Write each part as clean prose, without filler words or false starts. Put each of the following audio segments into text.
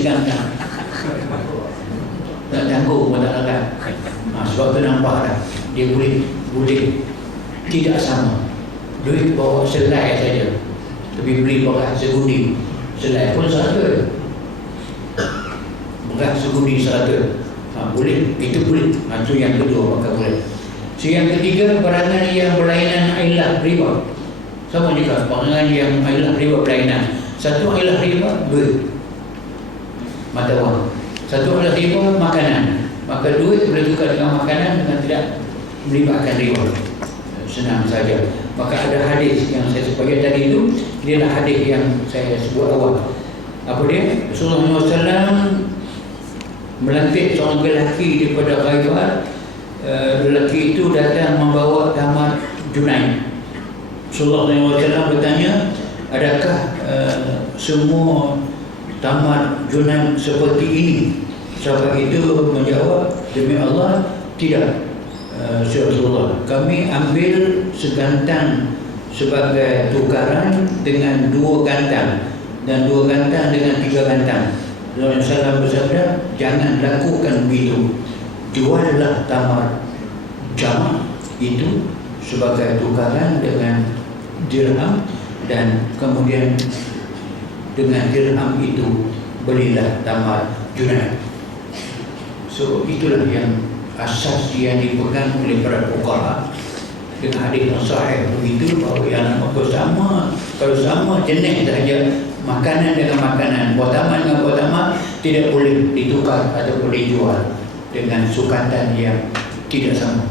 sekarang. Tak tangguh pun tak akan. Sebab tu nampak dah, dia boleh tidak sama. Duit bawa selai saja, tapi beli beras segundi, selai pun 100. Beras segundi 100. Boleh, itu boleh. Itu yang kedua, maka boleh. So yang ketiga, barangan yang berlainan ailah riba. Sama juga, barangan yang ailah riba berlainan. Satu ailah riba, duit, mata wang. Satu ailah riba, makanan. Maka duit boleh tukar dengan makanan dengan tidak melibatkan riba. Senang saja. Maka ada hadis yang saya sebutkan tadi itu, dia adalah hadis yang saya sebut awal. Apa dia? Rasulullah SAW melantik seorang lelaki daripada Khaybar. Lelaki itu datang membawa tamat Junaid. Rasulullah SAW bertanya, adakah semua tamat Junaid seperti ini? Sahabat itu menjawab, demi Allah, tidak. Rasulullah, kami ambil segantang sebagai tukaran dengan 2 gantang, dan 2 gantang dengan 3 gantang. Rasulullah SAW bersabda, jangan lakukan begitu. Juallah tamar jamak itu sebagai tukaran dengan dirham, dan kemudian dengan dirham itu belilah tamar Junaid. So itulah yang asas yang dipegang oleh para fuqaha dengan hadis yang sahih begitu, bahawa yang kalau sama jenis sahaja, makanan dengan makanan, buah tamat dengan buah tamat, tidak boleh ditukar ataupun dijual dengan sukatan yang tidak sama.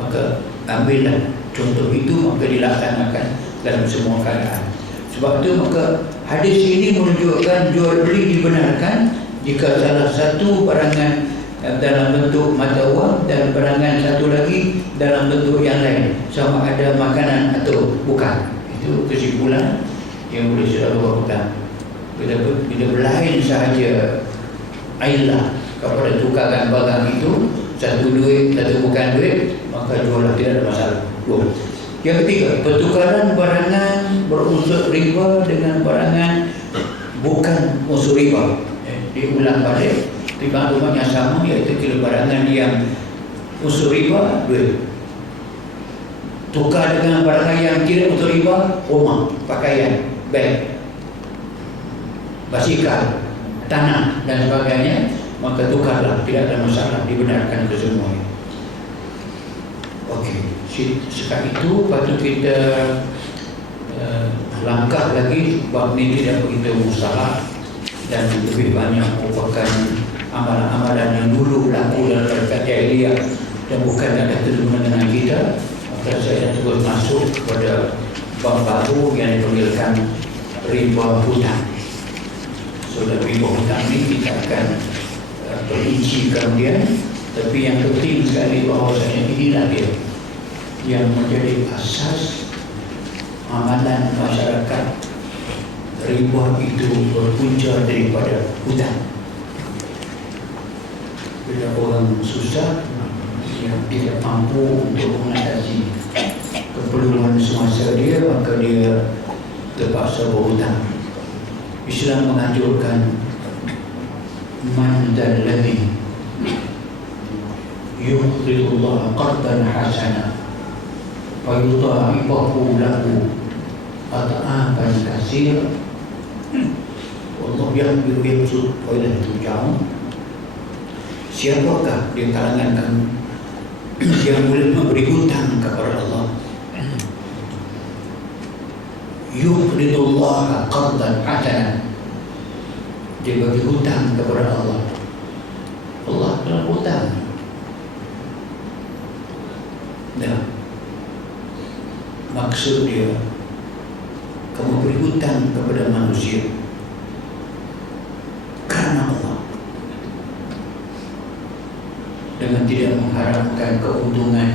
Maka ambillah contoh itu, maka dilaksanakan dalam semua keadaan. Sebab itu maka hadis ini menunjukkan jual beli dibenarkan jika salah satu barangan dalam bentuk mata wang dan barangan satu lagi dalam bentuk yang lain, sama ada makanan atau bukan. Itu kesimpulan yang boleh saudara lakukan. Bila berlain sahaja ailah kepada tukaran barang itu, satu duit, satu bukan duit, maka jualah, tidak ada masalah. Yang ketiga, pertukaran barangan berunsur riba dengan barangan bukan unsur riba. Diulang balik, tiba-tiba sama, iaitu kira barangan yang unsur riba, duit. Tukar dengan barangan yang tidak unsur riba, rumah, pakaian, beg, basikal, tanah dan sebagainya, maka tukarlah, tidak ada masalah, dibenarkan kesemuanya. Okey, sekarang itu patut kita langkah lagi, sebab ini tidak begitu mustahak dan lebih banyak merupakan amalan-amalan yang dulu berlaku dalam masyarakat jahiliyah dan bukan ada keturunan dengan kita. Maka saya terus masuk kepada bab baru yang dipanggilkan riba hutang. So, riba hutang ini kita akan perinci kemudian, tapi yang penting sekali bahawasanya inilah dia yang menjadi asas amalan masyarakat. Riba itu berpunca daripada hutang. Bila orang susah yang tidak mampu untuk mengatasi keperluan semasa dia, maka dia terpaksa berhutang. Islam menganjurkan man dalladhi yuqridullaha qardan hasana fa yudha'ifahu lahu ad'afan katsira wallahu yaqbidu yabsut wa ilayhi turja'un. Siapakah di kalangan kamu yang boleh memberi hutang kepada Allah? Yuqridullaha qardan hasana, dia bagi hutang kepada Allah. Allah telah hutang. Nah, maksud dia, kamu beri hutang kepada manusia karena Allah, dengan tidak mengharapkan keuntungan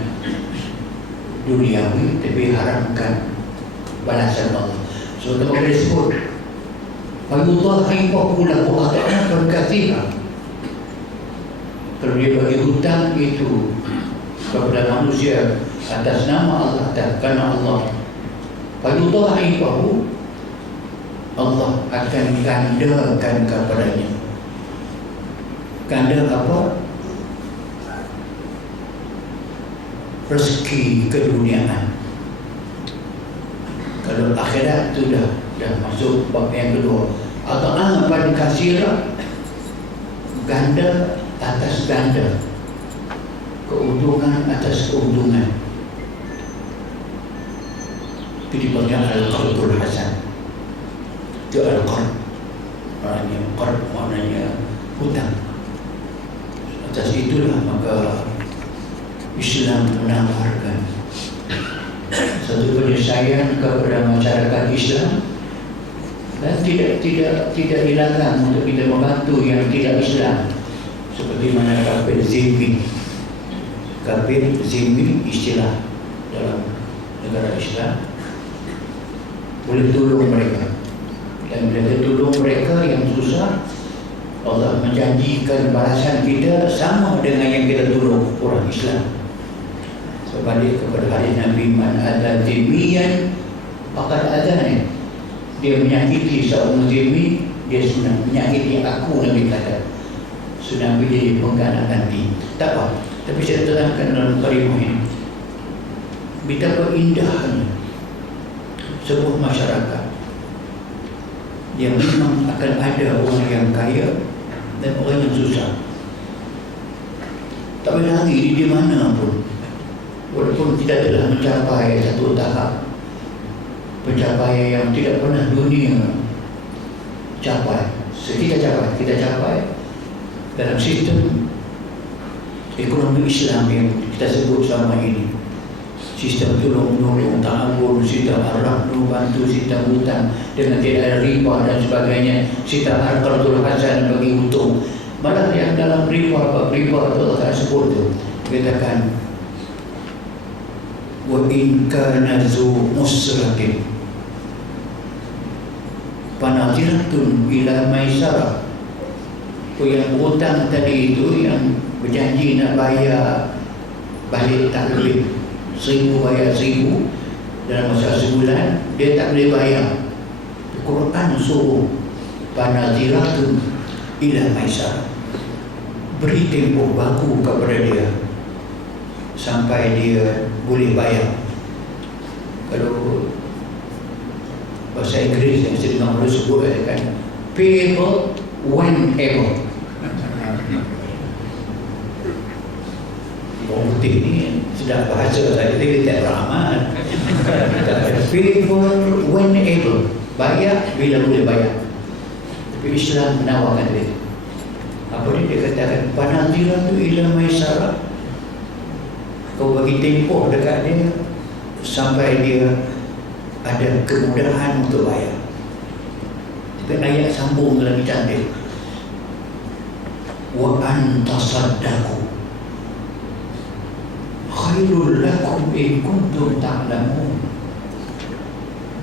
duniawi, tapi harapkan balasan Allah. So, kita boleh sebut Allah haifahu lahu ad'afan katsira. Kalau dia bagi hutang itu kepada manusia atas nama Allah dan karena Allah, Allah haifahu, Allah akan gandakan kepadanya. Ganda apa? Rezeki keduniaan. Kalau akhirat itu dah masuk bab yang kedua. Adha'afan katsira, ganda atas ganda, keuntungan atas keuntungan. Itu dipanggil al-qardul hasan. Itu al-qard, maknanya hutang. Atas itulah maka Islam menawarkan satu penyelesaian kepada masyarakat Islam, dan tidak hilangkan untuk kita membantu yang tidak Islam, seperti mana kafir zimmi. Kafir zimmi istilah dalam negara Islam, boleh tolong mereka, dan bila kita tolong mereka yang susah, Allah menjanjikan balasan kita sama dengan yang kita tolong orang Islam. Sebalik kepada hadis Nabi, man adza zimmiyan faqad adzani. Dia menyakiti seorang zimmi, dia sudah menyakiti aku, Nabi kata. So Nabi jadi pengganas nanti. Tak apa, tapi saya terangkan dalam kalimah ini, betapa indahnya sebuah masyarakat yang memang akan ada orang yang kaya dan orang yang susah. Tak boleh lari di mana pun, walaupun kita telah mencapai satu tahap pencapaian yang tidak pernah dunia capai. Kita capai dalam sistem ekonomi Islam yang kita sebut selama ini. Sistem tolong-menolong, ta'awun, sistem ar-rahmu, bantu, sistem hutang dengan tidak ada riba dan sebagainya, sistem al-qardul hasan bagi untung. Malah yang dalam riba itu akan sebut tu, katakan wa in kana zu musratin panadiratun ila maisarah. Yang hutang tadi itu yang berjanji nak bayar balik tak boleh, 1,000 bayar 1,000 dalam masa sebulan, dia tak boleh bayar. Quran suruh panadiratun ila maisarah, beri tempoh baku kepada dia sampai dia boleh bayar. Kalau bahasa Inggeris yang saya dengar sebut kan, payable when able. Orang putih ni sudah bahasa saya, tapi tak beramal. Payable when able, bayar bila boleh bayar. Tapi Islam menawarkan dia. Apa dia katakan? Panadiran tu ila maisarah. Kau bagi tempoh dekat dia sampai dia ada kemudahan untuk bayar. Tapi ayat sambung lagi cantik. Wa antasaddaqu khairul lakum in kuntum ta'lamun.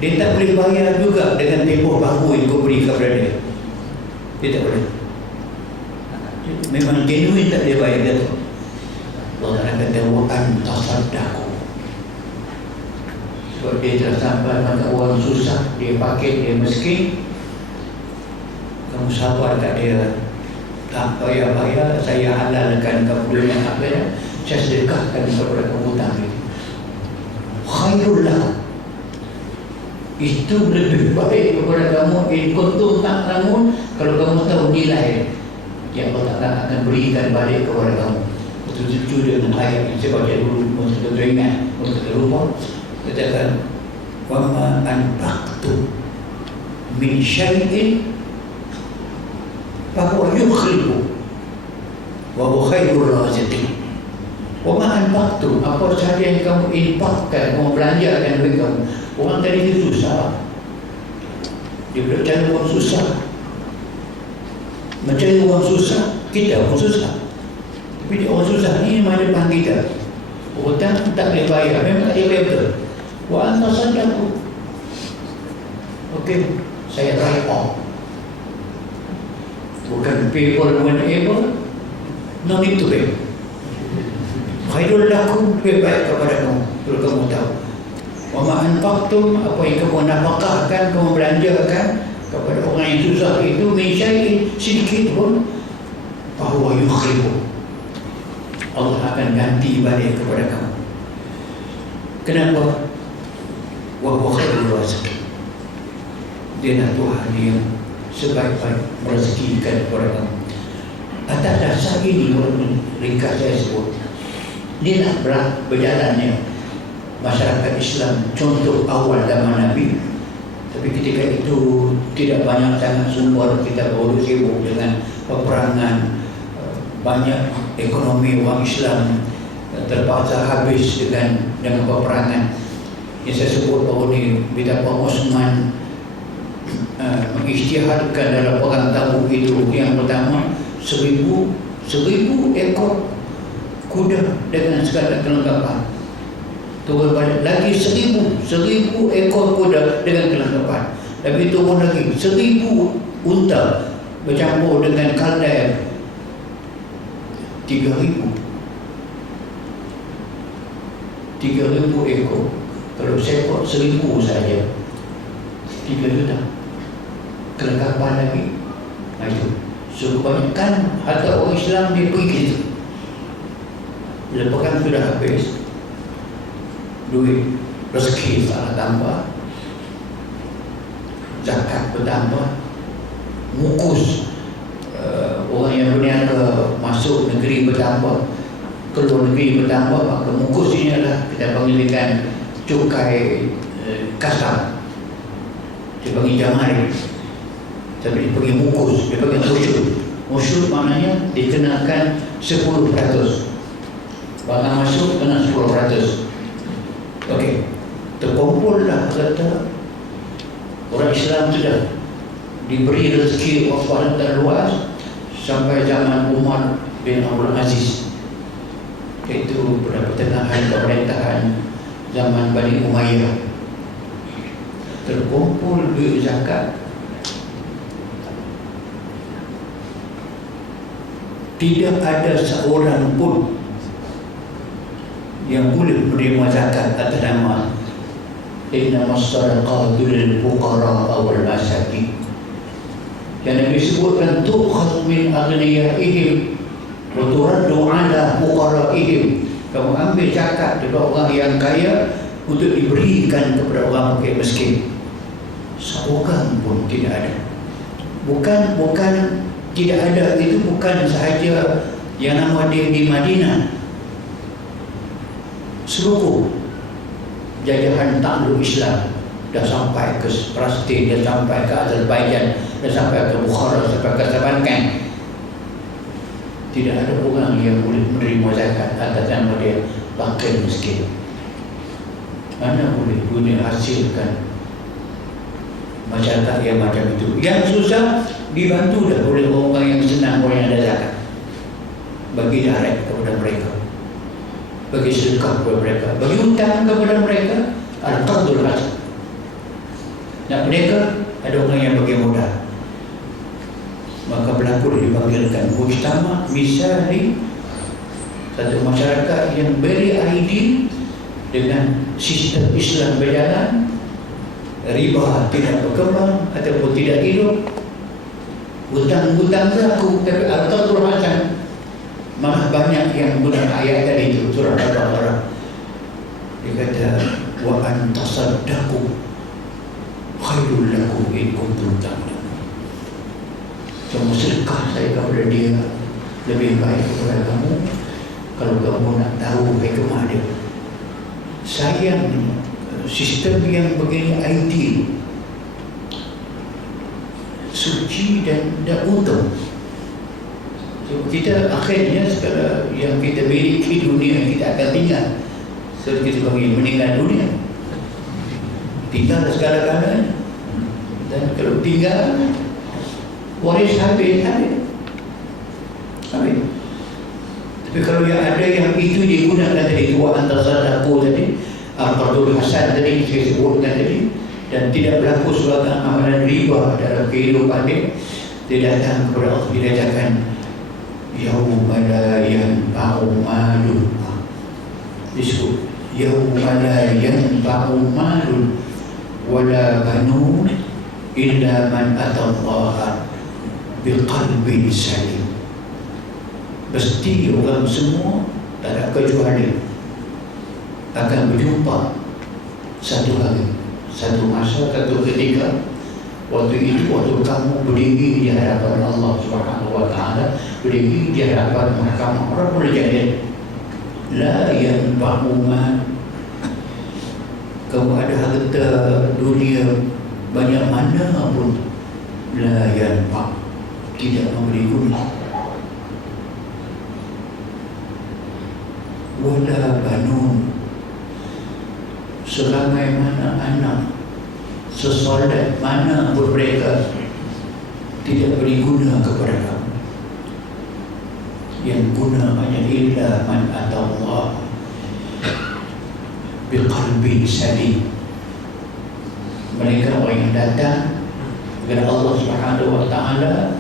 Dia tak boleh bayar juga dengan tempoh baru yang kau beri kepada dia. Dia tak boleh. Memang genuine tak boleh bayar dia tu. Allah kata wa antasaddaqu. Sebab dia telah sampai pada orang susah, dia pakai, dia miskin, kamu sabar tak dia, tak bayar-bayar, saya halalkan kamu dunia akhirat, saya sedekahkan kepada kamu hutang ini. Khairul lakum, itu lebih baik kepada kamu in kuntum ta'lamun, kalau kamu tahu nilai yang Allah akan berikan balik kepada kamu. Itu jujur dengan ayat yang saya baca dulu, untuk teringat, untuk terlupa. Katakan wa ma anfaqtu min syai'in fa huwa yukhlifu wa huwa khairur raziqin. Wa ma anfaqtu, apa sahaja yang kamu infakkan, kamu belanjakan duit kamu. Orang tadi itu susah, dia bercari orang susah, mencari orang susah, kita orang susah. Tapi orang susah ni mana depan kita, hutang tak boleh bayar, memang tak boleh bayar betul. Wa antasaddaqu, okey, saya write off, bukan people when able, no need to pay. Khairul lakum, lebih baik kepada kamu kalau kamu tahu. Wa ma anfaqtum, apa yang kamu nafkahkan, kamu belanjakan, kepada orang yang susah itu mencari sedikit pun, bahwa yukhribu, Allah akan ganti balik kepada kamu. Kenapa? Wa huwa khairur raziqin. Dia nak Tuhan yang sebaik-baik merezekikan kepada kamu. Atas dasar ini, ringkas saya sebut, dia nak berjalannya masyarakat Islam contoh awal zaman Nabi. Tapi ketika itu tidak banyak sangat sumber, kita baru sibuk dengan peperangan, banyak ekonomi orang Islam terpaksa habis dengan peperangan. Yang saya sebut bahawa ni betapa Osman mengisytiharkan dalam perang Tabuk itu. Yang pertama, 1000 ekor kuda dengan segala kelengkapan. Turun balik lagi 1000 ekor kuda dengan kelengkapan. Tapi turun lagi 1000 unta bercampur dengan kaldai 3000 ekor. Kalau sekor 1000 saja 3 juta. Kelengkapan lagi. Itu. So kebanyakan harta orang Islam dia pergi ke situ. Bila perang sudah habis, duit rezeki salah tambah, zakat bertambah, mukus orang yang berniaga masuk negeri bertambah, keluar negeri bertambah, maka mukus ini adalah kita panggilkan cukai kasar, dia panggil jamari, tapi dia panggil mukus, dia panggil musyud. Musyud maknanya dikenakan 10%. Barang masuk kena 10%. Okey, terkumpullah kata orang Islam sudah diberi rezeki Allah dan luas sampai zaman Umar bin Abdul Aziz, iaitu pada pertengahan pemerintahan zaman Bani Umayyah. Terkumpul duit zakat, tidak ada seorang pun yang boleh menerima zakat atas nama innamas sadaqatu lil fuqara wal masakin. Yang Nabi sebutkan tu'khadhu min aghniyaihim wa turaddu ala fuqaraihim. Kamu ambil zakat daripada orang yang kaya untuk diberikan kepada orang fakir miskin. Seorang pun tidak ada. Bukan tidak ada, itu bukan sahaja yang nama dia di Madinah. Seluruh jajahan takluk Islam dah sampai ke Palestin, dah sampai ke Azerbaijan, dah sampai ke Bukhara, sampai ke Samarkand. Tidak ada orang yang boleh menerima zakat atas nama dia fakir miskin. Mana boleh dunia hasilkan masyarakat yang macam itu? Yang susah dibantu dah oleh orang yang senang, orang yang ada zakat. Bagi direct kepada mereka, bagi sedekah kepada mereka, bagi hutang kepada mereka, al-qardul hasan. Dan mereka ada orang yang bagi modal, maka berlaku dipanggilkan mujtama misali, satu masyarakat yang very ideal dengan sistem Islam berjalan, riba tidak berkembang ataupun tidak hidup, hutang-hutang berlaku, tapi al-qardul hasan. Malah banyak yang guna ayat tadi itu, surah Al-Baqarah. Dia kata, wa antasaddaqu khairul lakum in kuntum ta'lamun. Kamu sedekah saya kepada dia lebih baik kepada kamu kalau kamu nak tahu hikmah dia. Sayang sistem yang begini ideal, suci dan untung. So, kita akhirnya segala yang kita miliki dunia kita akan tinggal. So, kita panggil meninggal dunia. Tinggal segala-galanya. Dan kalau tinggal, waris habis. Tapi kalau yang ada yang itu digunakan tadi, wa antasaddaqu tadi, al-qardul hasan tadi saya sebutkan tadi, dan tidak berlaku sebagai amalan riba dalam kehidupan dia, dia datang kepada Allah, dirajakan yauma la yanfa'u malun, disebut yauma la yanfa'u malun wala banun illa man atallaha biqalbin salim. Pasti orang semua tak ada kecuali akan berjumpa satu hari, satu masa, satu ketika. Waktu itu, waktu kamu berdiri di hadapan Allah Subhanahu wa Ta'ala, berdiri di hadapan mahkamah Rabbul Jalil, la yanfa'u man, kamu ada harta dunia banyak mana pun, la yanfa', tidak memberi guna, wala banun, seramai mana anak, sesolat mana pun mereka, tidak beri guna kepada kamu. Yang guna hanya illa man atallah biqalbin salim. Mereka orang yang datang kepada Allah Subhanahu wa Ta'ala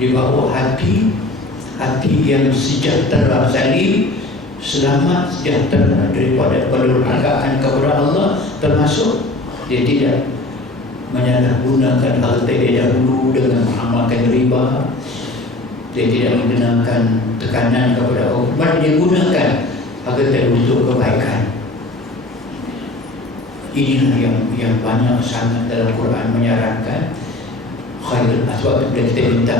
di bawah hati yang sejahtera, salim, selamat, sejahtera daripada pendurhakaan kepada Allah, termasuk dia tidak menyalahgunakan harta dia dahulu dengan mengamalkan riba, dia tidak menggunakan tekanan kepada orang, dia gunakan harta untuk kebaikan. Inilah yang banyak sangat dalam Quran menyarankan khairul aswad. Bila kita minta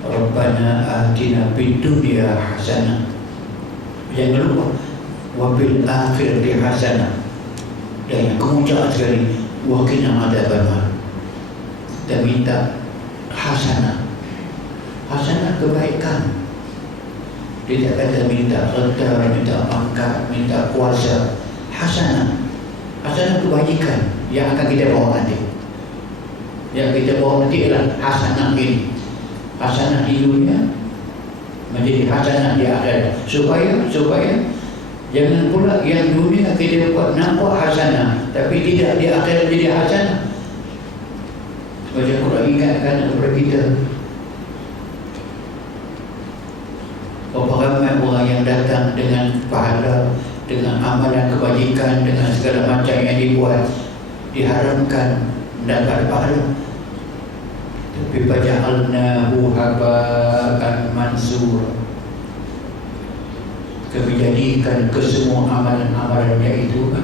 Rabbana atina fid dunya hasanah, jangan lupa wabil akhirati hasanah, dan yang kemudian sekali waqina adzabannar. Kita minta hasanah, hasanah kebaikan. Tidak kata minta harta, minta pangkat, minta kuasa. Hasanah, hasanah kebajikan yang akan kita bawa nanti. Yang kita bawa nanti adalah hasanah ini, hasanah di dunia menjadi hasanah di akhirat. Supaya jangan pula yang dunia kita buat nampak hasanah, tapi tidak di akhirat jadi hasanah. Macam Quran ingatkan kepada kita, berapa ramai orang yang datang dengan pahala, dengan amalan kebajikan, dengan segala macam yang dibuat, diharamkan mendapat pahala, tapi faja'alnahu haba'an mansura, kami jadikan kesemua amalan-amalannya itu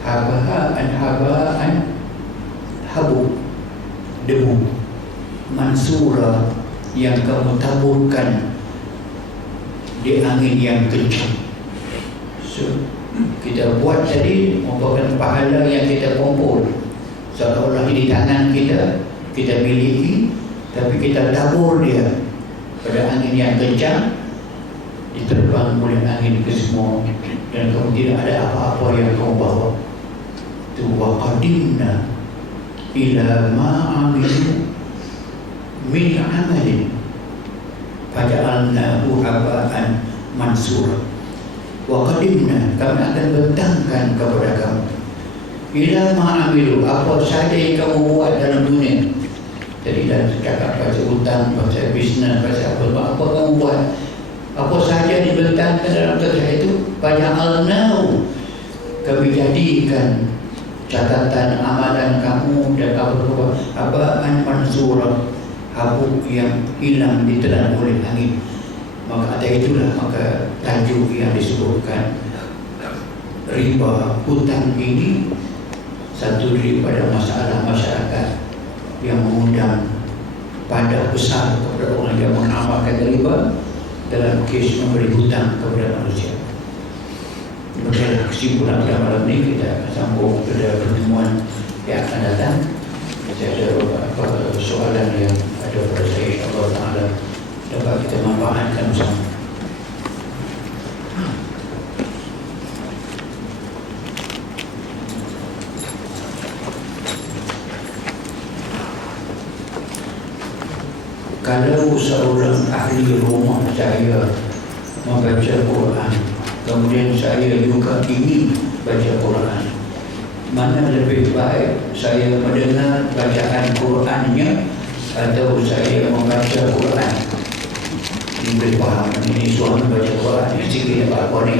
haba'an habu, debu, mansura, yang kamu taburkan di angin yang kencang. So, kita buat tadi merupakan pahala yang kita kumpul, seolah-olah di tangan kita miliki, tapi kita tabur dia pada angin yang kencang, diterbang oleh angin ke semua, dan kamu tidak ada apa-apa yang kamu bawa. Tu wa qadimna ila ma'amilu min amalin faja'alnahu haba'an mansura. Wa qadimna, kami akan bentangkan kepada kamu, ila ma'amilu, apa sahaja yang kamu buat dalam dunia. Jadi dah cakap pasal hutang, pasal bisnes, pasal apa kamu buat, apa sahaja dibentangkan dalam kisah itu, faja'alnahu, kami jadikan catatan amalan kamu dan haba'an mansura, habuk yang hilang ditelan oleh angin. Maka ada itulah maka tajuk yang disebutkan riba, hutang ini satu daripada masalah masyarakat yang mengundang pada besar kepada orang yang mengamalkan riba dalam kes memberi hutang kepada manusia. Demikianlah kesimpulan pada malam ini. Kita sambung pada pertemuan yang akan datang. Saya ada soalan yang ada pada saya, Allah Ta'ala dapat kita manfaatkan bersama. Kalau seorang ahli rumah saya membaca Quran, kemudian saya juga ingin baca Quran, mana lebih baik saya mendengar bacaan Qurannya atau saya membaca Quran? Ini faham, ini suami baca Quran, ini sikit apa ni?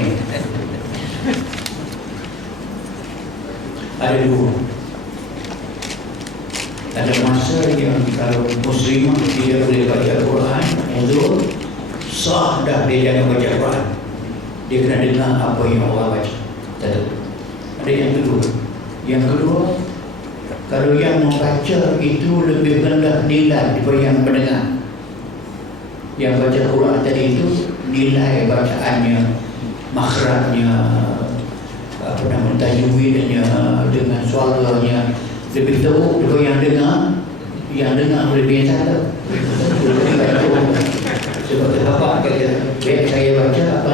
Ada dua. Ada masa yang kalau muslimah tidak boleh baca Quran, uzur, sah dah dia jangan baca Quran. Dia kena dengar apa yang orang baca. Satu. Ada yang kedua. Yang kedua, kalau yang membaca itu lebih rendah nilai daripada yang mendengar. Yang baca Quran tadi itu nilai bacaannya, makhrajnya, apa nama, tajwidnya, dengan suaranya lebih teruk daripada yang dengar. Yang dengar boleh biasa tak? Sebab tu apa kata, baik saya baca apa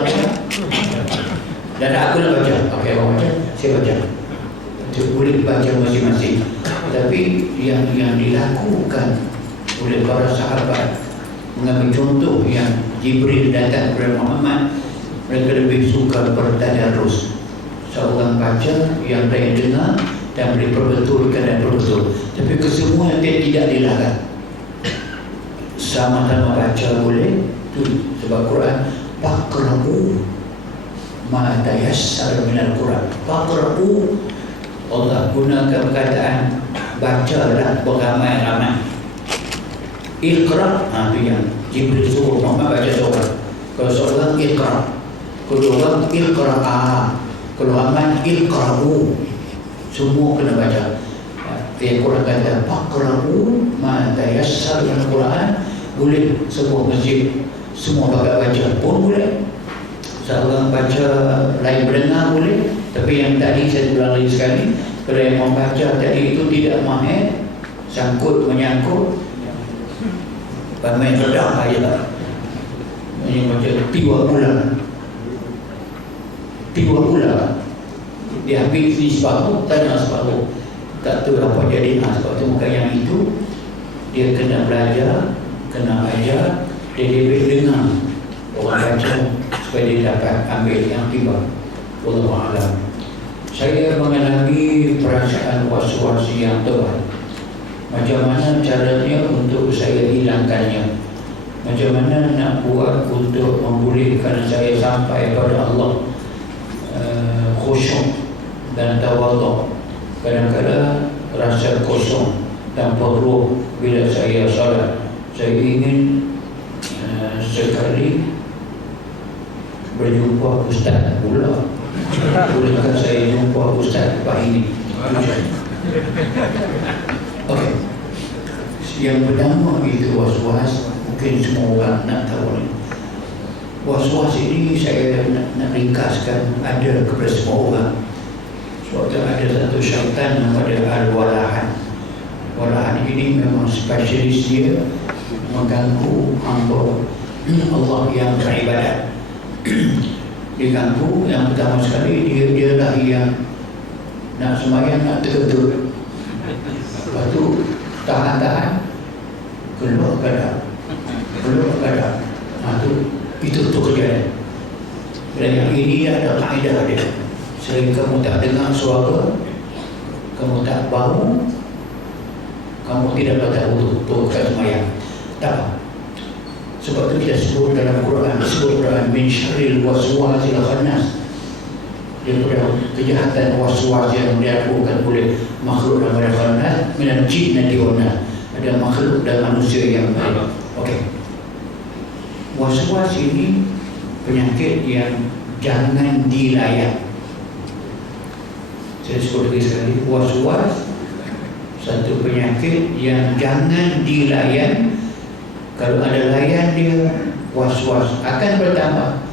dan aku nak baca. Okey, awak baca, saya baca. Itu boleh baca masing-masing. Tapi yang dilakukan oleh para sahabat, mengambil contoh yang Jibril datang kepada Muhammad, mereka lebih suka bertadarus. Seorang baca, yang lain dengar dan boleh perbetulkan dan perbetul. Tapi kesemua tidak dilarang. Sama-sama baca boleh. Itu sebab Quran, faqra'u ma tayassara minal Quran. Faqra'u, Allah gunakan perkataan bacalah beramai-ramai. Iqra', itu yang Jibril suruh Muhammad baca seorang. Kalau seorang iqra', kalau orang iqra'a, kalau aman iqra'u, semua kena baca. Quran kata faqra'u ma tayassara minal Quran. Boleh semua masjid, semua bakat baca pun boleh. Seorang baca lain mendengar boleh. Tapi yang tadi saya ulang lagi sekali, kalau yang membaca tadi itu tidak mahir, sangkut menyangkut, main redang saja. Yang macam tiwa pula. Dia ambil di separuh, tanya separuh. Tak tahu apa jadi. Sebab tu bukan yang itu. Dia kena belajar, kena ajar, dia lebih dengar orang baca supaya dia dapat ambil yang tiba. Wallahu a'lam. Saya mengalami perasaan was-was yang tebal. Macam mana caranya untuk saya hilangkannya? Macam mana nak buat untuk membolehkan saya sampai pada Allah khusyuk dan tawaduk? Kadang-kadang rasa kosong tanpa ruh bila saya salat. Saya ingin sekali berjumpa Ustaz pula. Bolehkah saya jumpa Ustaz Pak ini? Okey. Yang pertama itu was-was. Mungkin semua orang nak tahu ni. Was-was ini saya nak ringkaskan, ada kepada semua orang. Sebab ada satu syaitan namanya Al-Walahan. Walahan ini memang spesialis dia mengganggu hamba Allah yang beribadat. Diganggu, yang pertama sekali dialah yang nak sembahyang nak terkejut. Lepas tu tahan-tahan keluar kadang. Itu kejadian. Dan yang ini ada kaedah dia. Selain kamu tak dengar suara, kamu tak bau, kamu tidak tahu untuk sembahyang. Tak. Sebab itu kita sebut dalam Quran, disebut Quran min syarril waswasil khannas. Daripada kejahatan waswas yang dilakukan oleh makhluk yang khannas, minal jinnati wan nas. Ada makhluk dan manusia yang baik. Okey. Was-was ini penyakit yang jangan dilayan. Saya sebut lagi sekali, was-was satu penyakit yang jangan dilayan. Kalau ada layan dia, was-was akan bertambah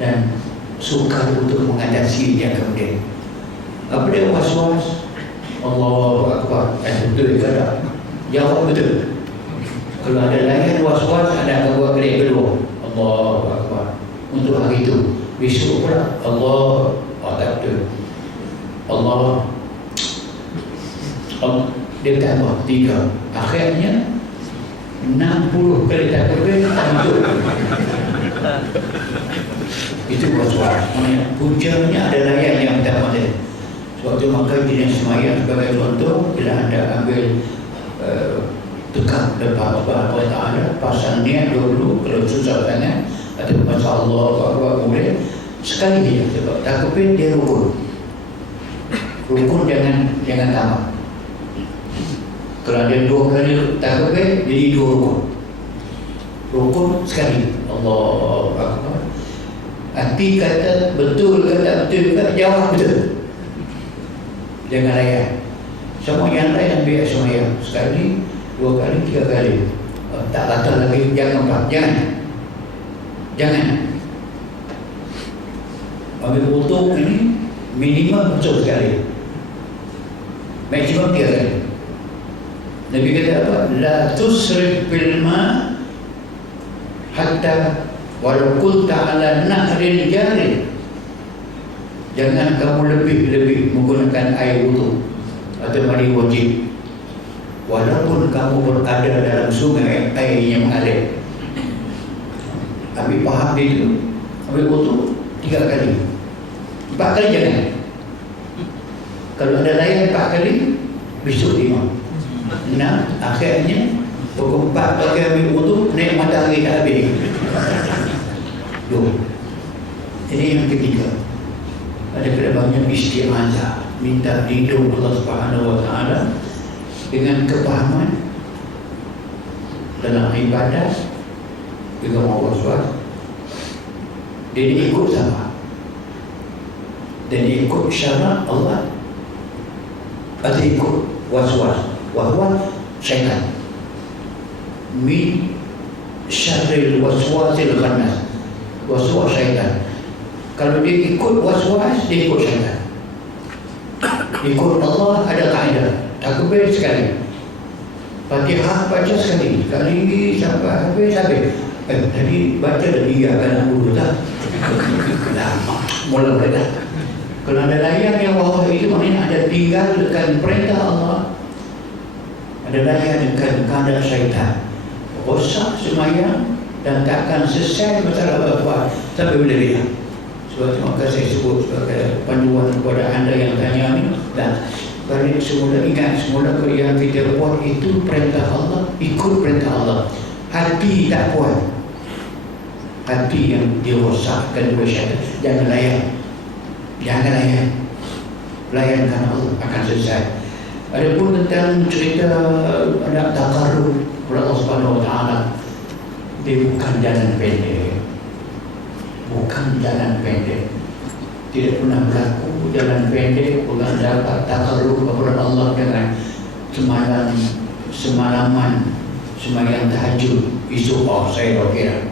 dan sukar untuk mengatasi dia kemudian. Apa dia was-was? Allahu Akbar. Betul ke tak? Jawab betul. Kalau ada layan was-was, ada akan buat gerik kedua. Allahu Akbar. Untuk hari itu. Besok pula Allah. Tak betul. Allah. Dia tambah 3. Akhirnya 60 kali takbir untuk itu was-was. Puncanya adalah yang pertama tadi. Sebab itu maka jenis sembahyang sebagai contoh, bila anda ambil tekak depan Allah Ta'ala, pasang niat dulu. Kalau susah sangat atau Masya Allah apa boleh sekali saja. Sebab takbir dia rukun jangan tambah. Kalau ada 2 kali takbir, jadi 2 rukun. Rukun sekali. Allahu Akbar. Hati kata betul ke tak betul ke, jawab betul. Jangan layan. Semua yang lain biar semayang. Sekali, 2 kali, 3 kali. Tak kata lagi, jangan Pak. Jangan. Ambil wudu ini minimum betul sekali. Maksimum 3 kali. Nabi kata apa? La tusrif bil ma hatta walau kunta ala nahrin jarin. Jangan kamu lebih-lebih menggunakan air wudu atau mandi wajib, walaupun kamu berada dalam sungai air yang mengalir. Ambil faham itu. Ambil wudu 3 kali, 4 kali jangan. Kalau ada layan 4 kali, besok 5. Nah, akhirnya pukul 4 pakai ambil wudu, naik matahari tak habis. Ini yang ketiga. Ada banyak isti'azah, minta lindung Allah Subhanahu wa taala dengan kepahaman dalam ibadah juga mau waswas. Dia ikut sama dan ikut syarat Allah atau ikut waswas. Waswas syaitan. Min syarril waswasil khannas. Waswas syaitan. Kalau dia ikut waswas, dia ikut syaitan. Ikut Allah ada kaedah. Takbir sekali, Fatihah baca sekali sampai habis. Tadi baca dah iyakan dulu tak? Lama mula dah. Kalau ada layan yang bawah itu maknanya ada tinggalkan perintah Allah, ada layan dengan kehendak syaitan. Rosak semayang dan takkan selesai masalah apa sampai bila dia. Sebab itu maka saya sebut sebagai panduan kepada anda yang tanya ini. Dan balik semula ingat, semula yang kita buat itu perintah Allah, ikut perintah Allah. Hati tak puas, hati yang dirosakkan oleh syaitan. Jangan layan, layankan Allah akan selesai. Adapun tentang cerita anak takarrub kepada Allah Subhanahu wa taala, dia bukan jalan pendek. Tidak pernah berlaku jalan pendek bukan dapat takarrub kepada Allah dengan semalaman semayang tahajud esok saya kira.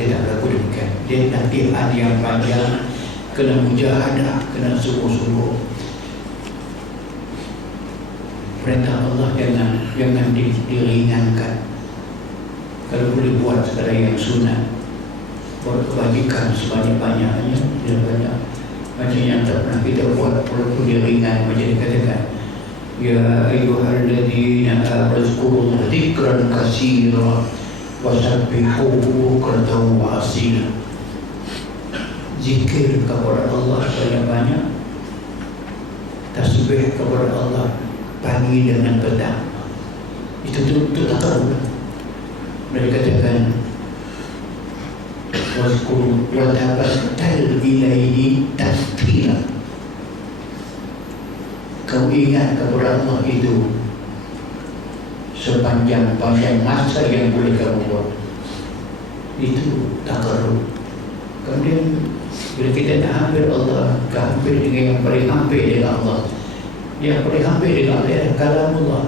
Dia tak berlaku demikian. Dia latihan yang panjang, kena mujahadah, kena sungguh-sungguh. Perintah Allah jangan diringankan. Kalau boleh buat segala yang sunat, buat kebajikan sebanyak-banyaknya, tidak banyak. Macam yang tak pernah kita buat, walaupun dia ringan, macam dikatakan, Ya ayyuhalladzina amanu dzikran katsira wasabbihuhu bukratan wa asila. Zikir kepada Allah banyak-banyak, tasbih kepada Allah pagi dengan petang. Itu takarrub. Mereka katakan wazkur wa tabattal ilaihi tazkira. Kau ingat kepada Allah itu sepanjang-panjang masa yang boleh kamu buat. Itu takarrub. Kemudian bila kita nak hampir Allah, hampir dengan yang paling hampir dengan Allah, yang paling hampir dengan Allah adalah kalamullah.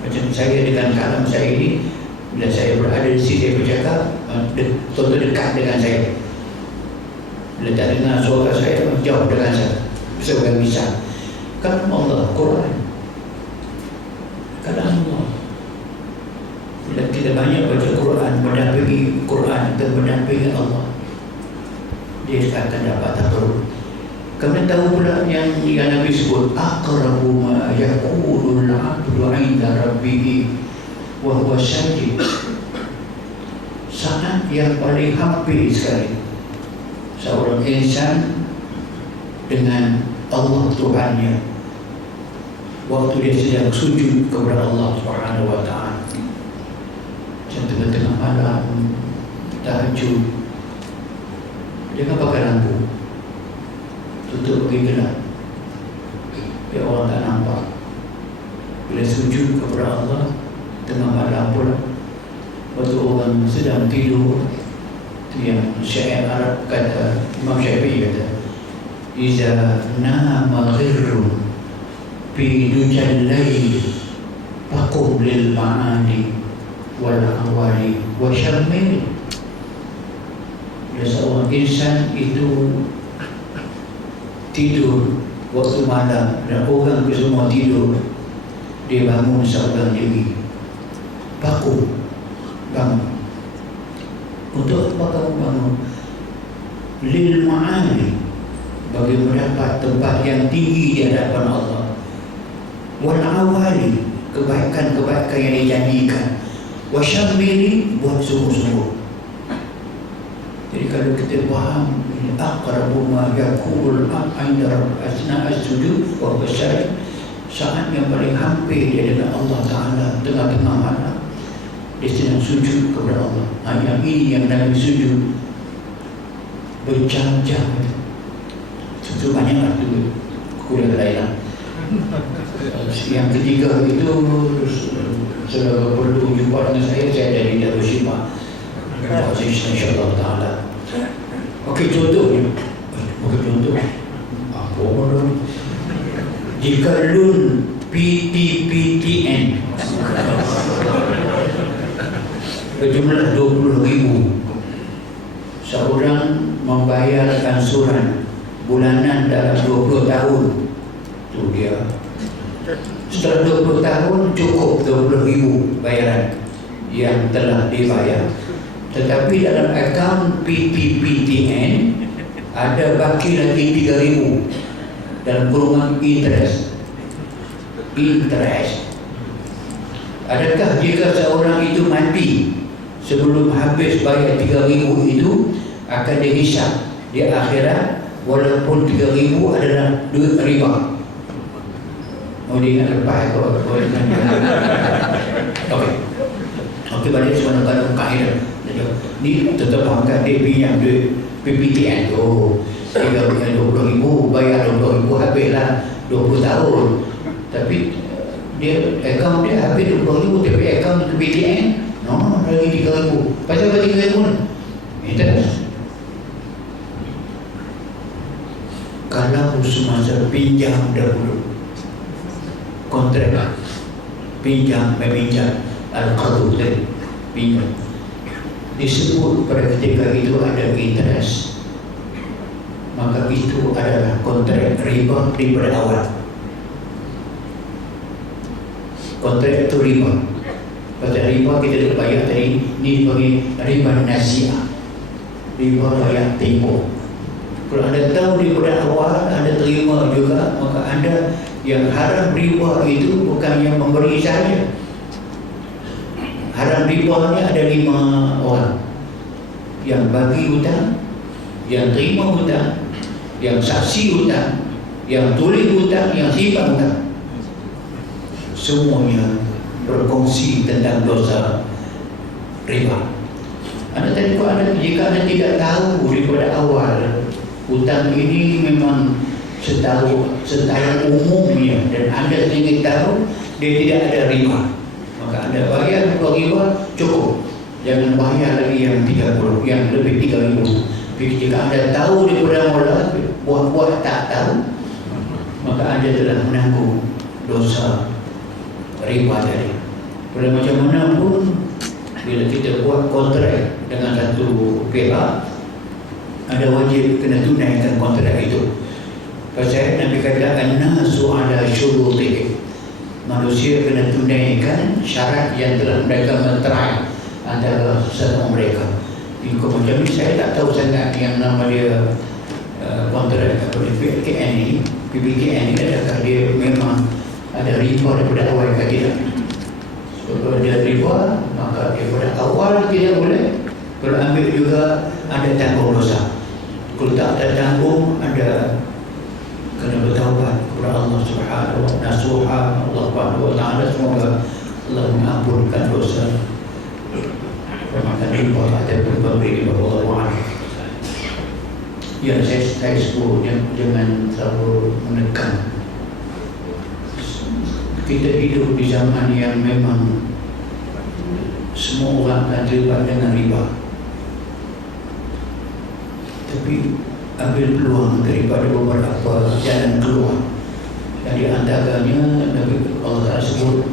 Macam saya dengan kalam saya ini, bila saya berada di sini, saya bercakap, contoh dekat dengan saya. Bila tak dengar suara saya, jauh dengan saya. Sebagai misal, kalam Allah, Quran. Kalam Allah. Bila kita banyak baca Quran, mendampingi Quran dan mendampingi Allah, dia akan dapat takarrub. Kemudian tahu pula yang Nabi sebut, aqrabu ma yaqulul 'abdu 'inda rabbih wa huwa sajid. Saat yang paling hampir sekali seorang insan dengan Allah Tuhannya waktu dia sedang sujud kepada Allah Subhanahu wa taala. Tengah-tengah malam tahajud, jangan pakai lampu, tutup pergi gelap, biar orang tak nampak. Bila sujud kepada Allah tengah malam pula, waktu orang sedang tidur, itu yang syair Arab kata, Imam Syafi'i kata, iza nama ghirrun fi dujal layl faqum lil ma'ani wal awali wa syammil. Bila seorang insan itu tidur waktu malam dan orang semua tidur, dia bangun seorang diri, bangun. Untuk apa kamu bangun? Lil ma'ali, bagi mendapat tempat yang tinggi di hadapan Allah. Wal awali, kebaikan-kebaikan yang dijanjikan. Wasyamili, buat sungguh-sungguh. Jadi kalau kita faham aqrabu ma yakul inda asna as-sujud wa basyar, saat yang paling hampir dia dengan Allah Ta'ala tengah-tengah malam, dia sedang sujud kepada Allah. Yang ini yang dalam sujud berjam-jam. Itu banyak lah tu kuliah lain. Yang ketiga itu sudah perlu jumpa dengan saya dari Darul Shifa, insyaAllah Ta'ala. Okey, contohnya apa orang jika loan PTPTN berjumlah 20,000, seorang membayar angsuran bulanan dalam 20 tahun, tu dia. Setelah 20 tahun cukup 20,000 bayaran yang telah dibayar. Tetapi dalam akaun PTPTN ada baki lagi 3,000 dalam kurungan interest. Adakah jika seorang itu mati sebelum habis bayar 3,000 itu akan dihisap di akhirat walaupun 3,000 adalah duit riba? Oh, dia ingat lepas Okey, balik sebenarnya kaedah. Ni tetap angkat dia pinjam duit PPTN tu 20,000, bayar 20,000, habislah 20 tahun. Tapi dia akaun dia habis 20,000, tapi akaun PPTN lagi 3,000. Pasal apa 3,000 ni? Interest. Kalau semasa pinjam dahulu, kontrak pinjam meminjam al-qadu tadi, pinjam disebut pada ketika itu ada interest, maka itu adalah kontrak riba daripada awal. Kontrak itu riba. Pasal riba kita dah bayar tadi, ni bagi riba nasiah, riba bayar tempoh. Kalau anda tahu daripada awal, anda terima juga, maka anda yang haram riba itu bukan yang memberi sahaja. Haram riba ni ada 5 orang: yang bagi hutang, yang terima hutang, yang saksi hutang, yang tulis hutang, yang simpan hutang. Semuanya berkongsi tentang dosa riba. Anda tadi jika anda tidak tahu daripada awal hutang ini memang setara umumnya dan anda ingin tahu dia tidak ada riba, maka anda bayar riba cukup. Jangan bayar lagi yang 30, yang lebih 3,000. Tapi jika anda tahu daripada mula, buat tak tahu, maka anda telah menanggung dosa riba tadi. Pada macam mana pun, bila kita buat kontrak dengan satu pihak, ada wajib kena tunaikan kontrak itu. Pasal Nabi kata an-nasu ala syurutihim, manusia kena tunaikan syarat yang telah mereka menterai antara sesama mereka. Macam ni saya tak tahu sangat yang nama dia kontrak PPKN ini. PPKN ini adakah dia memang ada riba daripada awal ke tidak? Kalau dia riba, maka daripada awal tidak boleh. Kalau ambil juga ada tanggung dosa. Kalau tak ada tanggung, ada kena bertaubat kepada Allah Subhanahu wa ta'ala, nasuha Allah Subhanahu wa ta'ala. Semoga Allah mengampunkan dosa permakan riba ataupun pemberi riba. Allah. Ya, saya sebut jangan terlalu menekan. kita hidup di zaman yang memang semua orang akan terlibat dengan riba. Tapi ambil peluang daripada beberapa jalan keluar. Dan di antaranya Nabi Allah sebut,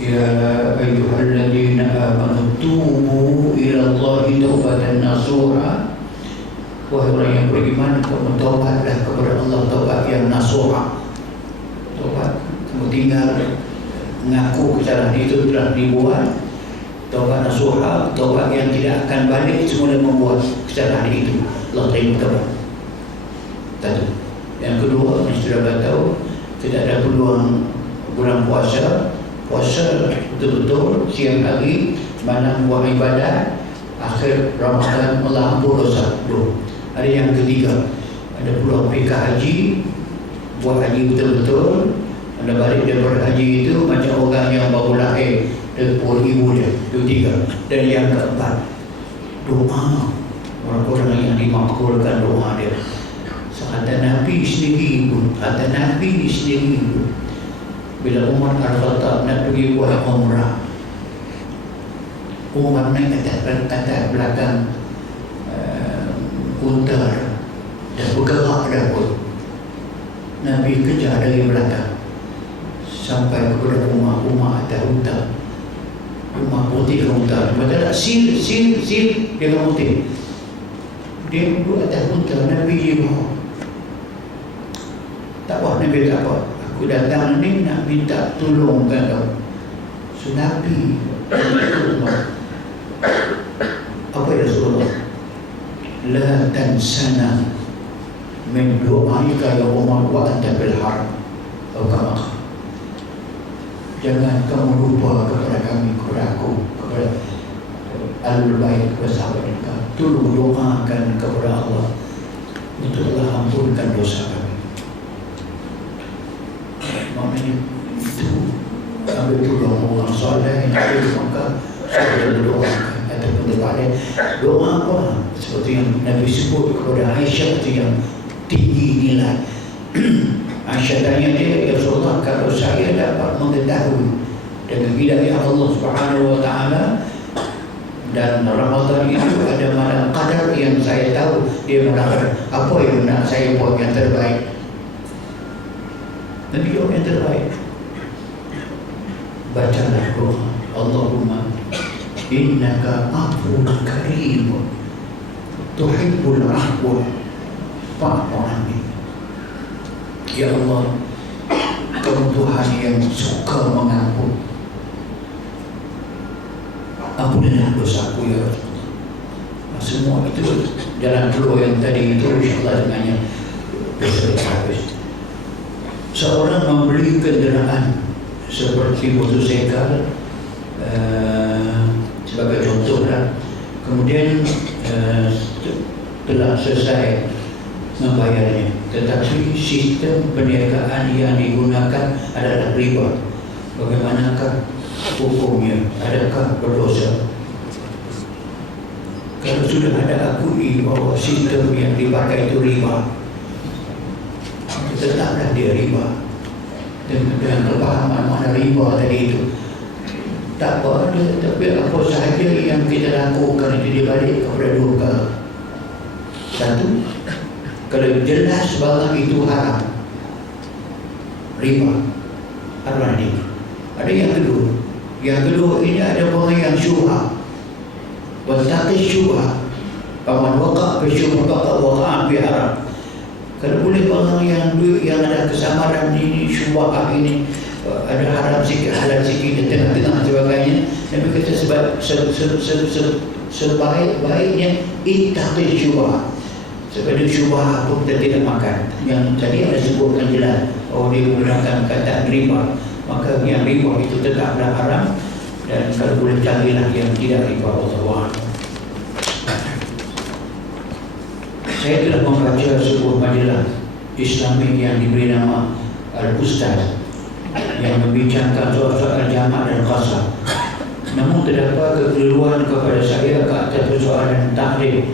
ya ayyuhalladzina amanu tubu ila Allahi taubatan nasuha. Wahai orang yang beriman, kamu taubatlah kepada Allah taubat yang nasuha. Taubat kamu tinggal mengaku kesalahan itu telah dibuat. Taubat nasuha, taubat yang tidak akan balik semula membuat kesalahan itu. Allah terima taubat. Satu. Yang kedua, yang sudah tahu, tidak ada peluang bulan puasa. Puasa betul-betul siang hari, malam buat ibadat, akhir Ramadan Allah ampun dosa. Ada yang ketiga, ada peluang pergi haji, buat haji betul-betul. Anda balik daripada haji itu macam orang yang baru lahir dari perut ibu dia. Itu tiga. Dan yang keempat, doa. Orang-orang yang dimakbulkan doa dia. Kata Nabi sendiri pun, bila Umar Al-Khattab nak pergi buat umrah, Umar naik atas belakang unta dan bergerak dah pun. Nabi kejar dari belakang sampai kepada rumah atas unta. Rumah putih unta. Macam tak sil dia kan putih. Dia duduk atas unta, Nabi dia bawa. Tak apa, Nabi tak apa. Aku datang ni nak minta tolong kan kau. So Nabi apa ya Rasulullah? La tansana min du'aika ya Umar wa anta bil haram. Jangan kamu lupa kepada kami, kepada aku, kepada Al-Bait, kepada sahabat kita. Tolong doakan kepada Allah untuk Allah ampunkan dosa kami. Maknanya itu ambil tolong orang soleh yang ada di Makkah, saya berdoakan ataupun daripada doa apa seperti yang Nabi sebut kepada Aisyah itu yang tinggi nilai. Aisyah tanya dia, ya Rasulullah, kalau saya dapat mengetahui dengan hidayah Allah Subhanahu Wa Taala dan Ramadan itu ada malam qadar yang saya tahu dia mengatakan apa yang nak saya buat yang terbaik. Nabi doa yang terbaik. Bacalah doa, Allahumma innaka afuwwun karim tuhibbul afwa fa'fu anni. Ya Allah, Kamu Tuhan yang suka mengampun. Ampunilah dosaku ya Rasulullah. Semua itu jalan keluar yang tadi itu insyaAllah dengannya dosa habis. Seorang membeli kenderaan seperti motosikal sebagai contoh lah, kemudian telah selesai membayarnya, tetapi sistem perniagaan yang digunakan adalah riba. Bagaimanakah hukumnya? Adakah berdosa? Kalau sudah ada akui bahawa sistem yang dipakai itu riba, tetaplah dia riba. Dengan kepahaman mana riba tadi itu, tak apa ada, tapi apa sahaja yang kita lakukan itu dibalik kepada dua perkara. Satu, kalau jelas barang itu haram, riba, haram ini. Ada yang kedua ini ada barang yang syubhah, bertakis syubhah. Paman waqa' bi syubhah waqa' bi haram. Kalau boleh barang yang ada kesamaran ini, syubhah ini, ada haram sikit, halal sikit, di tengah-tengah sebagainya. Nabi kata sebaik-baiknya ittaqi syubhah. Sebab syubhah pun kita tidak makan. Yang tadi ada sebutkan jelas, dia menggunakan kata riba, maka yang riba itu tetaplah haram. Dan kalau boleh carilah yang tidak riba. Allah. Saya telah membaca sebuah majalah Islamik yang diberi nama Al-Ustaz yang membincangkan soal-soal jamak dan qasar. Namun terdapat kekeliruan kepada saya ke atas persoalan takrif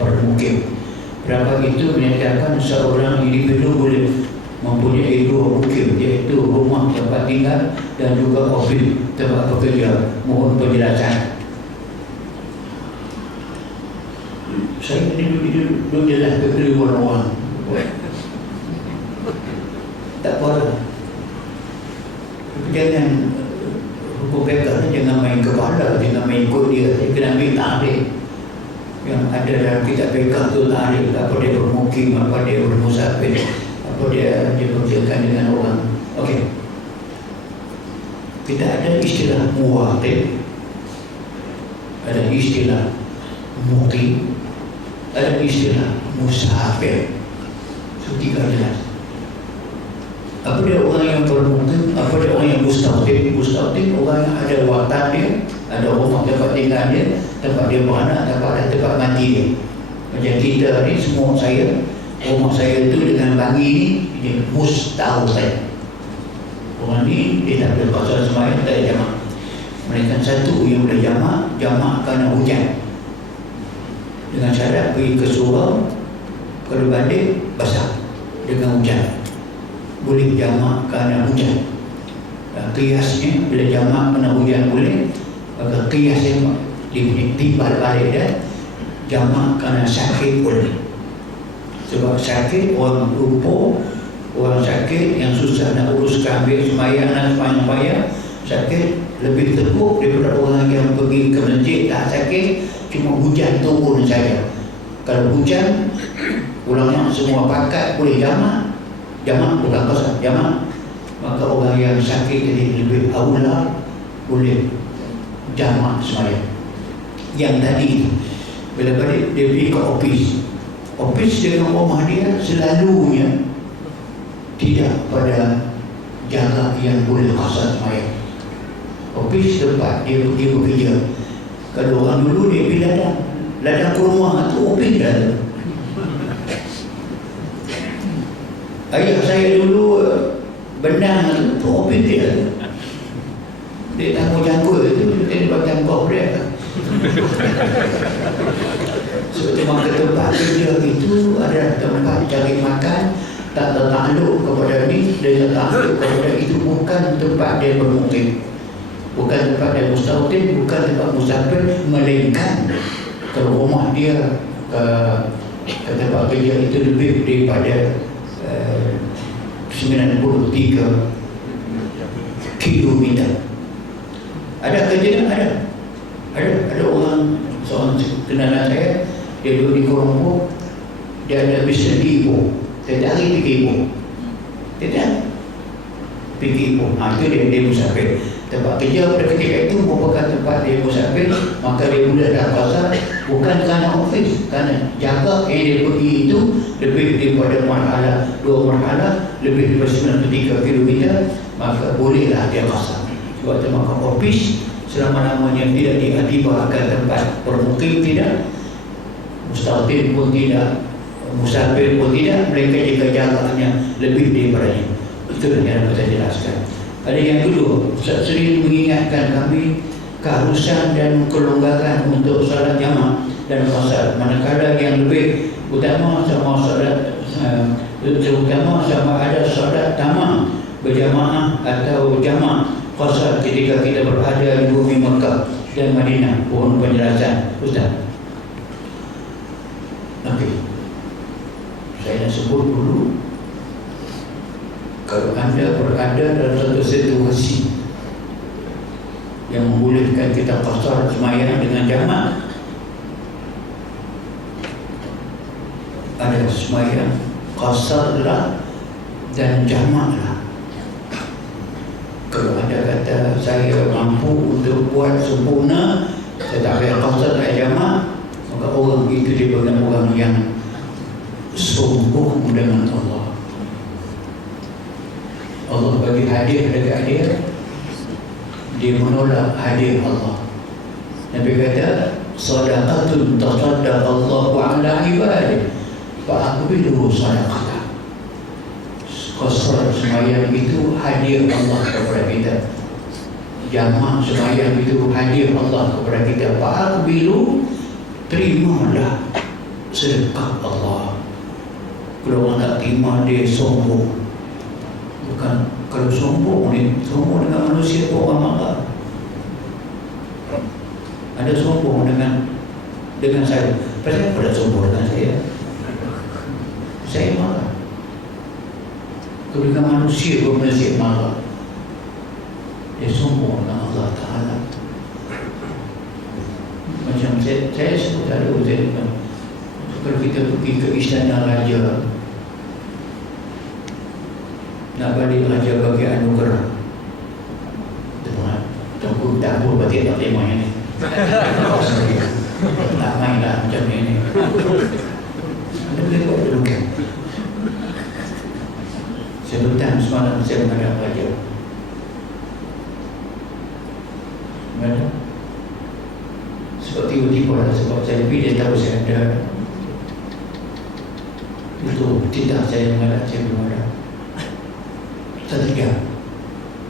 bermukim. Berapa itu menyatakan seorang individu boleh mempunyai 2 bukit, iaitu rumah tempat tinggal dan juga ofis tempat bekerja. Mohon penjelasan. Saya duduk jelas ke orang-orang. Tak apa. Jangan hukum beka, jangan main kepala, jangan main ikut dia. Dia kena ambil tarik yang ada dalam kitab beka tu, tarik apa dia bermukim, apa dia bermusafir, apa dia bekerjakan dengan orang. Okey, kita ada istilah muwaqif, ada istilah muqim, ada istilah musafir. So 3 jelas. Apa dia orang yang bermukim, apa dia orang yang mustaqim. Mustaqim orang yang ada watan dia, ada rumah tempat tinggal dia, tempat dia beranak, tempat mati dia. Macam kita ni, semua saya, rumah saya tu dengan bangi ni, dia mustaqim. Orang ni dia tak boleh pasal sembahyang, tak ada jamak. Melainkan satu yang boleh jamak kerana hujan. Dengan syarat pergi ke surau, kalau balik basah dengan hujan, boleh jamak kerana hujan. Qiyasnya bila jamak kerana hujan boleh, maka qiyasnya ditimbal balik dia jamak kerana sakit boleh. Sebab sakit, orang lumpuh, orang sakit yang susah nak uruskan ambil sembahyang dan sembahyang sakit lebih teruk daripada orang yang pergi ke masjid tak sakit, cuma hujan turun saja. Kalau hujan, ulama semua pakat boleh jamak bukan qasar, jamak. Maka orang yang sakit jadi lebih aula boleh jamak sembahyang. Yang tadi bila balik dia pergi ke ofis dengan rumah dia selalunya tidak pada jarak yang boleh qasar sembahyang. Ofis tempat dia pergi bekerja. Kalau orang dulu dia pergi ladang ke rumah tu ofis dah. Ayah saya dulu benang tu ofis dia. Dia tangguh jangkul tu, dia bagian bawah dia. So cuma ke tempat kerja itu ada tempat cari makan, tak tertakluk kepada ni, dia tertakluk kepada itu. Bukan tempat dia bermukim, bukan tempat dia mustaqim, bukan tempat musafir, melainkan kalau rumah dia ke tempat kerja itu lebih daripada 93 kilometer. Ada kejadian, ada orang, seorang kenalan saya, dia duduk di Kuala Lumpur, dia ada bisnes di Ipoh, dia cari pergi Ipoh, itu dia musafir. Tempat kerja pada ketika itu merupakan tempat dia musafir, maka dia boleh dah qasar, bukan kerana ofis, kerana jarak yang dia pergi itu lebih daripada marhalah, 2 marhalah, lebih daripada 93 km, maka bolehlah dia qasar. Sebab itu maka ofis selama-lamanya tidak diiktibarkan tempat bermukim, tidak mustaqim pun tidak, musafir pun tidak, mereka jika jaraknya lebih daripadanya. Itu yang dapat saya jelaskan. Ada yang kedua, Ustaz sering mengingatkan kami keharusan dan kelonggaran untuk salat jamak dan qasar. Manakala yang lebih utama sama salat terutama sama ada salat tamak berjamaah atau jamak qasar ketika kita berada di bumi Mekah dan Madinah. Mohon penjelasan Ustaz. Okey, saya nak sebut dulu. Kalau anda berada dalam satu situasi yang membolehkan kita qasar sembahyang dengan jamak, ada sembahyang qasarlah dan jamaklah. Kalau anda kata saya mampu untuk buat sempurna, saya tak payah qasar dan jamak, maka orang itu dia bukan orang yang sombong dengan Allah. Allah bagi hadiah dekat dia, dia menolak hadiah Allah. Nabi kata, sadaqatun tasaddaqallahu ala ibadih fa'aqbilu sadaqatah. Qasar sembahyang itu hadiah Allah kepada kita, jamak sembahyang itu hadiah Allah kepada kita. Fa'aqbilu, terimalah sedekah Allah. Kalau orang tak terima, dia sombong. Bukan kalau sombong ni, sombong dengan manusia pun orang marah. Ada sombong dengan saya. Pasal pada sombong dengan saya marah. Kalau dengan manusia pun manusia marah. Dia sombong dengan Allah Ta'ala. Macam saya sebut dulu, kalau kita pergi ke istana raja, nak balik raja bagi anugerah, tunggu dapur berarti tak terima ini. Tak main lah macam ini. Anda boleh buat dulu kan? Sebutan semalam saya menghadap raja. Mana? Sebab tiba-tiba lah, sebab saya lebih dia tahu saya ada. Itu tidak saya menghadap, saya menghadap. Saya diam.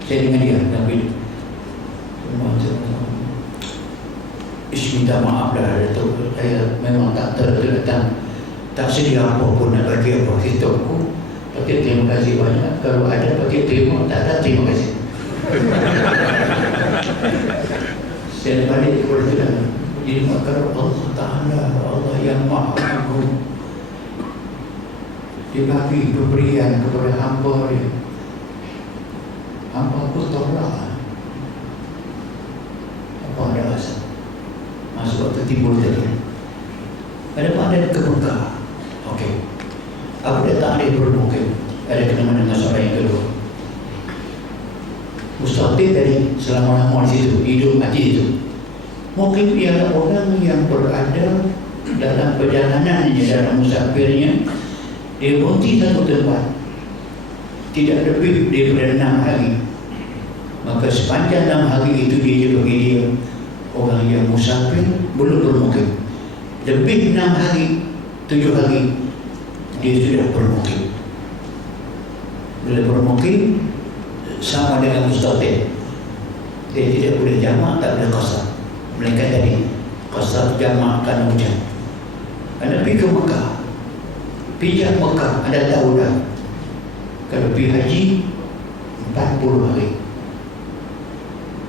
Saya dengan dia, tapi minta maaf dah, Datuk. Saya memang tak terdatang, tak sedia apa pun nak bagi apa hitungku. Tapi terima kasih banyak. Kalau ada pakai terima, tak ada terima kasih. Saya balik kepada Tuhan. Jadi maka Allah Ta'ala, Allah yang Maha Agung, dia bagi pemberian kepada hamba dia. Hamba aku tolak. Apa ada rasa? Masuk waktu timbul tadi. Ada pada kebengkah. Okey. Aku dah tak ada bermungkin. Ada kenangan dengan seorang yang kedua. Mustahil tadi selama-lama di situ, hidup mati itu. Mungkin ialah orang yang berada dalam perjalanannya, dalam musafirnya, dia berhenti satu tempat tidak lebih daripada 6 hari. Maka sepanjang 6 hari itu dia bagi dia orang yang musafir belum bermukim. Lebih 6 hari, 7 hari dia sudah bermukim. Bila bermukim sama dengan mustahil. Dia tidak boleh jamak, tak boleh qasar. Melainkan tadi qasar jamak kerana hujan. Anda pergi ke Mekah, pijak Mekah, anda tahu dah. Kalau pergi haji 40 hari.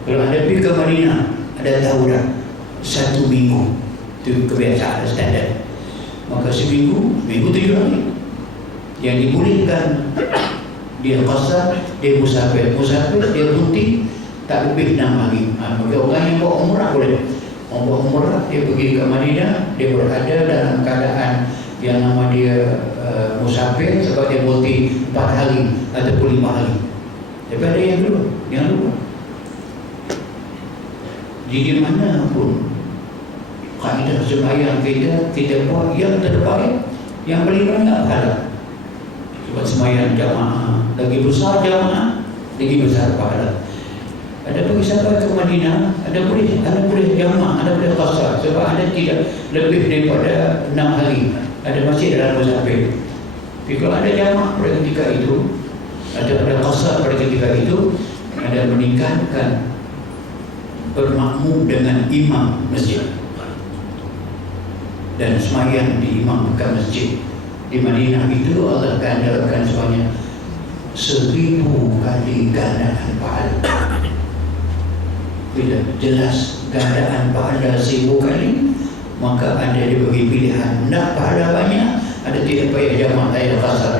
Kalau anda pergi ke Madinah, anda tahu dah 1 minggu. Itu kebiasaan standar. Maka seminggu 7 hari. Yang dibolehkan dia qasar, dia musafir. Musafir dia berhenti tak lebih 6 hari. Bagi orang yang buat umrah boleh. Orang buat umrah, dia pergi ke Madinah, dia berada dalam keadaan yang nama dia musafir sebab dia berhenti 4 hari ataupun 5 hari. Tapi ada yang lupa. Jadi mana pun kaedah sembahyang kita buat yang terbaik, yang paling banyak pahala. Sebab sembahyang jamaah, lagi besar jamaah, lagi besar pahala. Ada pergi sampai ke Madinah, anda boleh jamaah, anda boleh qasar sebab anda tidak lebih daripada 6 hari. Ada masih dalam musafir. Tapi kalau ada jamaah pada ketika itu, ada qasar pada ketika itu, anda meningkatkan bermakmum dengan imam masjid dan sembahyang di imam bukan masjid. Di Madinah itu Allah gandakan sebanyak 1000 kali gandaan pahala. Bila jelas gandaan pahala 1000 kali, maka anda diberi pilihan nak pahala banyak, anda tidak payah jamak, tak qasar.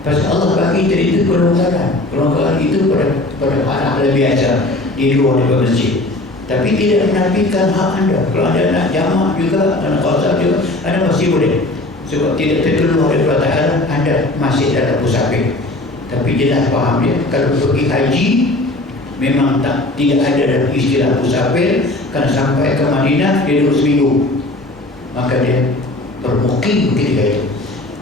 Pasal Allah bagi tadi itu kelonggaran itu pada hal biasa di luar daripada masjid. Tapi tidak menafikan hak anda. Kalau anda nak jamak juga, nak qasar juga, anda masih boleh. Sebab tidak terkeluar daripada hal anda masih dalam musafir. Tapi jelas faham dia, kalau pergi haji memang tidak ada istilah musafir. Kerana sampai ke Madinah dia duduk seminggu, maka dia bermukim ketika itu.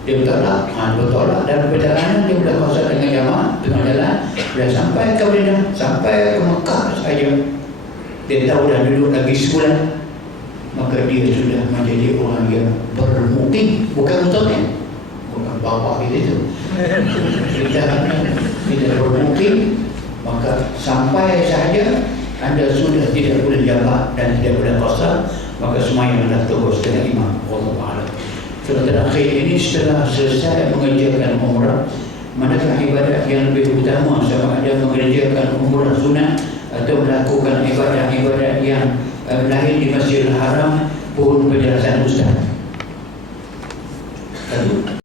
Dia bertolak dalam perjalanan, dia boleh qasar dengan jamaah tengah jalan. Bila sampai ke Madinah, sampai ke Mekah saja, dia tahu dah duduk lagi sebulan, maka dia sudah menjadi orang yang bermukim, bukan mutaqin, bukan bapa kita itu. Tidak bermukim, maka sampai sahaja anda sudah tidak boleh jamak dan tidak boleh qasar, maka sembahyang dah terus dengan imam. Wallahu a'lam. Setelah terakhir ini, setelah selesai mengerjakan umrah, manakah ibadat yang lebih utama, sama ada mengerjakan umrah sunat atau melakukan ibadat-ibadat yang lahir di Masjidil Haram? Pun penjelasan Ustaz. Satu.